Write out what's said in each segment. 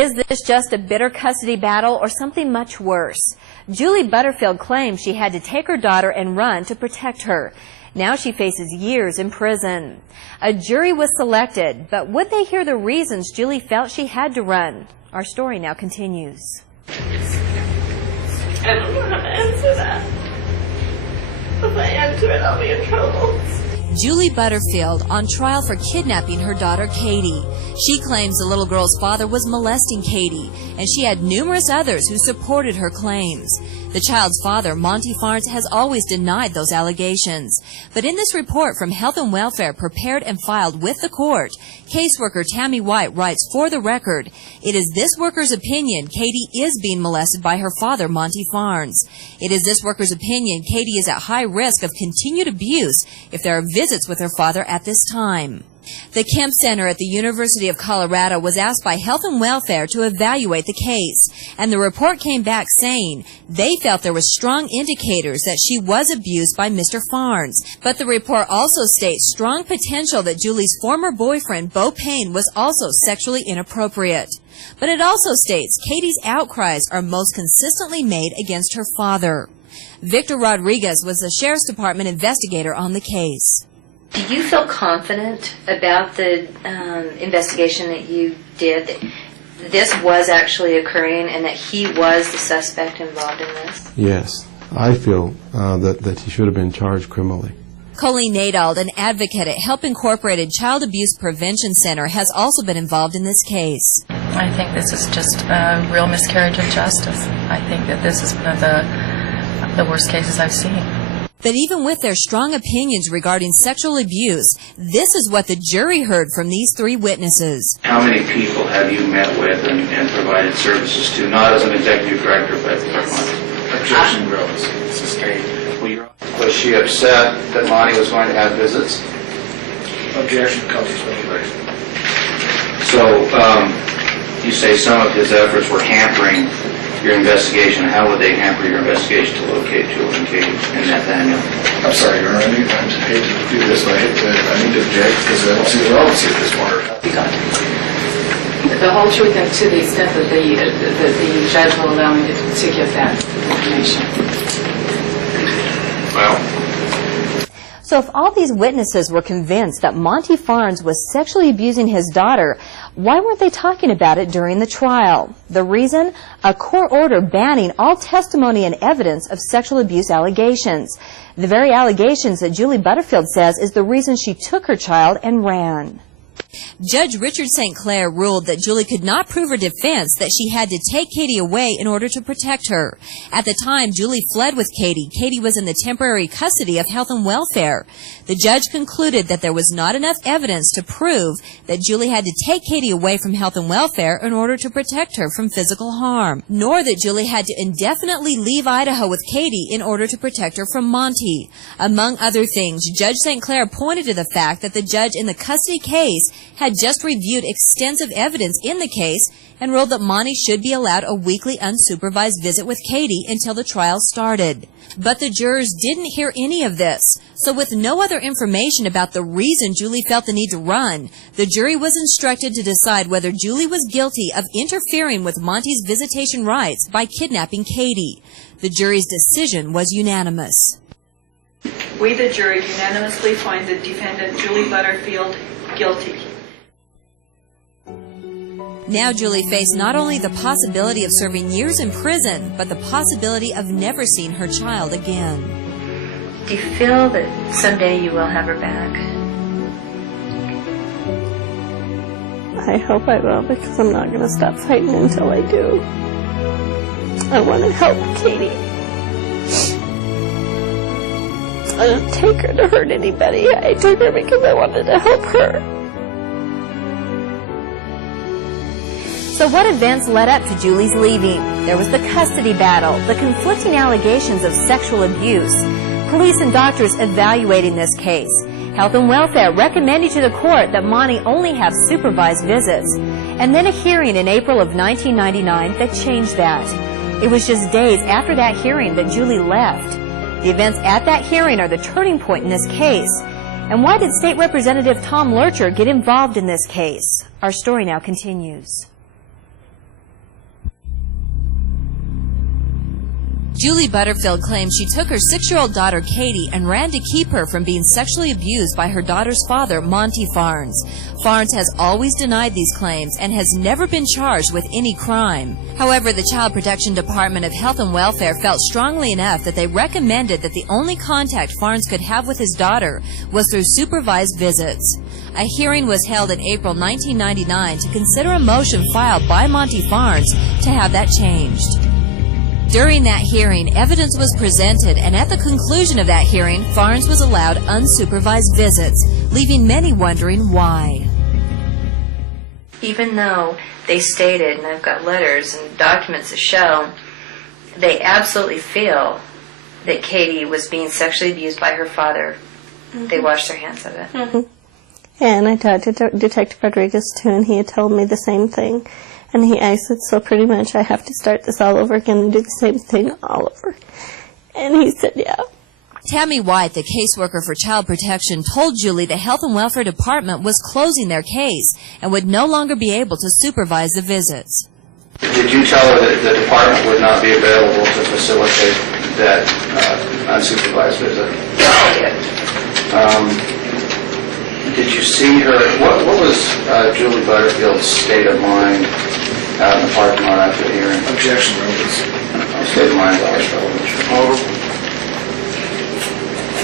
Is this just a bitter custody battle or something much worse? Julie Butterfield claims she had to take her daughter and run to protect her. Now she faces years in prison. A jury was selected, but would they hear the reasons Julie felt she had to run? Our story now continues. I don't know how to answer that. If I answer it, I'll be in trouble. Julie Butterfield on trial for kidnapping her daughter Katie. She claims the little girl's father was molesting Katie, and she had numerous others who supported her claims. The child's father, Monty Farnes, has always denied those allegations. But in this report from Health and Welfare prepared and filed with the court, caseworker Tammy White writes, for the record, it is this worker's opinion Katie is being molested by her father, Monty Farnes. It is this worker's opinion Katie is at high risk of continued abuse if there are visits with her father at this time. The Kemp Center at the University of Colorado was asked by Health and Welfare to evaluate the case, and the report came back saying they felt there were strong indicators that she was abused by Mr. Farnes. But the report also states strong potential that Julie's former boyfriend, Bo Payne, was also sexually inappropriate. But it also states Katie's outcries are most consistently made against her father. Victor Rodriguez was the Sheriff's Department investigator on the case. Do you feel confident about the investigation that you did, that this was actually occurring and that he was the suspect involved in this? Yes, I feel that he should have been charged criminally. Colleen Nadald, an advocate at Help Incorporated Child Abuse Prevention Center, has also been involved in this case. I think this is just a real miscarriage of justice. I think that this is one of the worst cases I've seen. But even with their strong opinions regarding sexual abuse, this is what the jury heard from these three witnesses. How many people have you met with and provided services to, not as an executive director, but Objection grows. Sustained. Was she upset that Monty was going to have visits? Objection comes to speculation. So you say some of his efforts were hampering your investigation. How would they hamper your investigation to locate Julie and Katie and Nathaniel? I'm sorry, Your Honor. I hate to do this, but I need to object because I don't see the relevancy of this matter. The whole truth, and to the extent that the judge will allow me to give that information. Well. So if all these witnesses were convinced that Monty Farnes was sexually abusing his daughter, why weren't they talking about it during the trial? The reason? A court order banning all testimony and evidence of sexual abuse allegations. The very allegations that Julie Butterfield says is the reason she took her child and ran. Judge Richard St. Clair ruled that Julie could not prove her defense that she had to take Katie away in order to protect her. At the time Julie fled with Katie, Katie was in the temporary custody of Health and Welfare. The judge concluded that there was not enough evidence to prove that Julie had to take Katie away from Health and Welfare in order to protect her from physical harm, nor that Julie had to indefinitely leave Idaho with Katie in order to protect her from Monty. Among other things, Judge St. Clair pointed to the fact that the judge in the custody case had just reviewed extensive evidence in the case and ruled that Monty should be allowed a weekly unsupervised visit with Katie until the trial started. But the jurors didn't hear any of this. So with no other information about the reason Julie felt the need to run, the jury was instructed to decide whether Julie was guilty of interfering with Monty's visitation rights by kidnapping Katie. The jury's decision was unanimous. We, the jury, unanimously find the defendant, Julie Butterfield, guilty. Now Julie faced not only the possibility of serving years in prison, but the possibility of never seeing her child again. Do you feel that someday you will have her back? I hope I will, because I'm not going to stop fighting until I do. I want to help Katie. I didn't take her to hurt anybody. I took her because I wanted to help her. So what events led up to Julie's leaving? There was the custody battle, the conflicting allegations of sexual abuse, police and doctors evaluating this case, Health and Welfare recommending to the court that Monty only have supervised visits, and then a hearing in April of 1999 that changed that. It was just days after that hearing that Julie left. The events at that hearing are the turning point in this case. And why did State Representative Tom Lurcher get involved in this case? Our story now continues. Julie Butterfield claims she took her 6-year-old daughter Katie and ran to keep her from being sexually abused by her daughter's father, Monty Farnes. Farnes has always denied these claims and has never been charged with any crime. However, the Child Protection Department of Health and Welfare felt strongly enough that they recommended that the only contact Farnes could have with his daughter was through supervised visits. A hearing was held in April 1999 to consider a motion filed by Monty Farnes to have that changed. During that hearing, evidence was presented, and at the conclusion of that hearing, Farnes was allowed unsupervised visits, leaving many wondering why. Even though they stated, and I've got letters and documents to show, they absolutely feel that Katie was being sexually abused by her father, they washed their hands of it. And I talked to Detective Rodriguez too, and he had told me the same thing. And I said, so pretty much I have to start this all over again and do the same thing all over. And he said, yeah. Tammy White, the caseworker for Child Protection, told Julie the Health and Welfare Department was closing their case and would no longer be able to supervise the visits. Did you tell her that the department would not be available to facilitate that unsupervised visit? Oh, yeah. Did you see her, what was Julie Butterfield's state of mind out in the parking lot after the hearing? Objection, relevance. State of mind, relevance.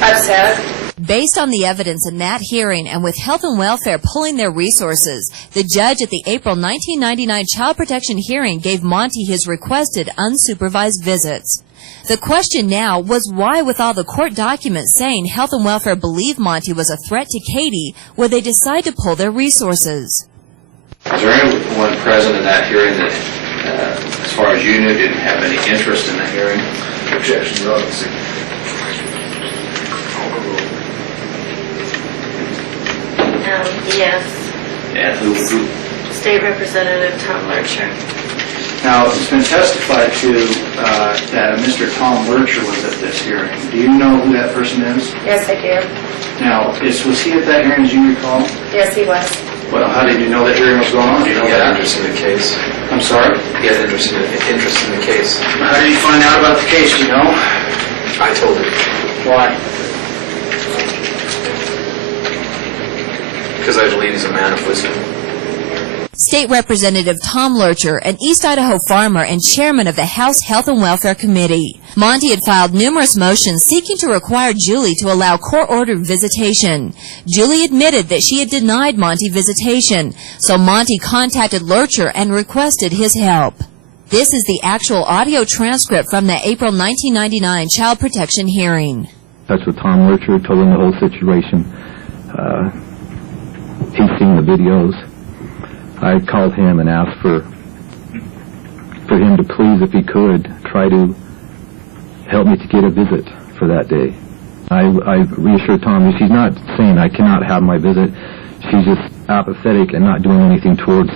Upset. Based on the evidence in that hearing and with Health and Welfare pulling their resources, the judge at the April 1999 Child Protection hearing gave Monty his requested unsupervised visits. The question now was why, with all the court documents saying Health and Welfare believed Monty was a threat to Katie, would they decide to pull their resources? Was there anyone present in that hearing that, as far as you knew, didn't have any interest in the hearing? Objection, relevance. Yes. And who? State Representative Tom Lurcher. Now, it's been testified to that a Mr. Tom Lurcher was at this hearing. Do you know who that person is? Yes, I do. Now, was he at that hearing, as you recall? Yes, he was. Well, how did you know that hearing was going on? Do you know He had that? interest in the case. I'm sorry? He had interest in the case. How did you find out about the case, do you know? I told him. Why? Because I believe he's a man of wisdom. State Representative Tom Lurcher, an East Idaho farmer and chairman of the House Health and Welfare Committee. Monty had filed numerous motions seeking to require Julie to allow court-ordered visitation. Julie admitted that she had denied Monty visitation, so Monty contacted Lurcher and requested his help. This is the actual audio transcript from the April 1999 Child Protection hearing. Touch with Tom Lurcher, told him the whole situation. He's seen the videos. I called him and asked for him to please, if he could, try to help me to get a visit for that day. I reassured Tom that she's not saying I cannot have my visit. She's just apathetic and not doing anything towards.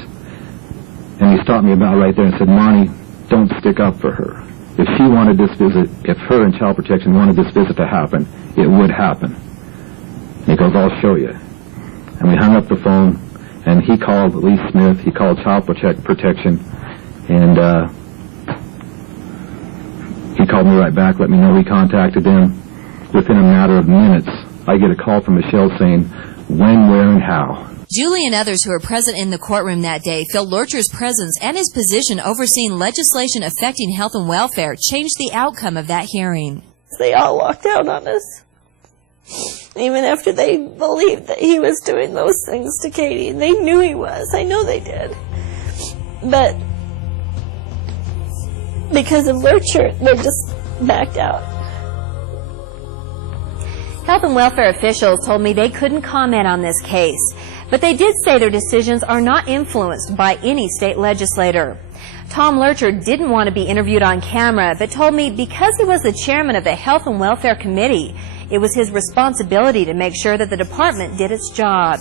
And he stopped me about right there and said, Monty, don't stick up for her. If she wanted this visit, if her and Child Protection wanted this visit to happen, it would happen. And he goes, I'll show you. And we hung up the phone. And he called Lee Smith, he called Child Protection, and he called me right back, let me know he contacted them. Within a matter of minutes, I get a call from Michelle saying, when, where, and how. Julie and others who were present in the courtroom that day feel Lurcher's presence and his position overseeing legislation affecting health and welfare changed the outcome of that hearing. They all walked out on us. Even after they believed that he was doing those things to Katie, and they knew he was. I know they did. But because of Lurcher, they just backed out. Health and welfare officials told me they couldn't comment on this case, but they did say their decisions are not influenced by any state legislator. Tom Lurcher didn't want to be interviewed on camera, but told me because he was the chairman of the Health and Welfare Committee, it was his responsibility to make sure that the department did its job.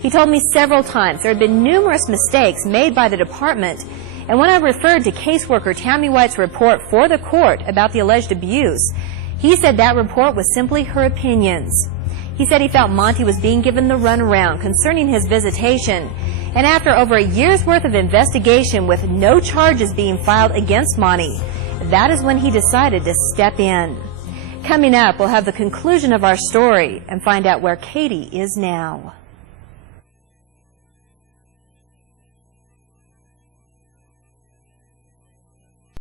He told me several times there had been numerous mistakes made by the department, and when I referred to caseworker Tammy White's report for the court about the alleged abuse, he said that report was simply her opinions. He said he felt Monty was being given the runaround concerning his visitation, and after over a year's worth of investigation with no charges being filed against Monty, That is when he decided to step in. Coming up, we'll have the conclusion of our story and find out where Katie is now.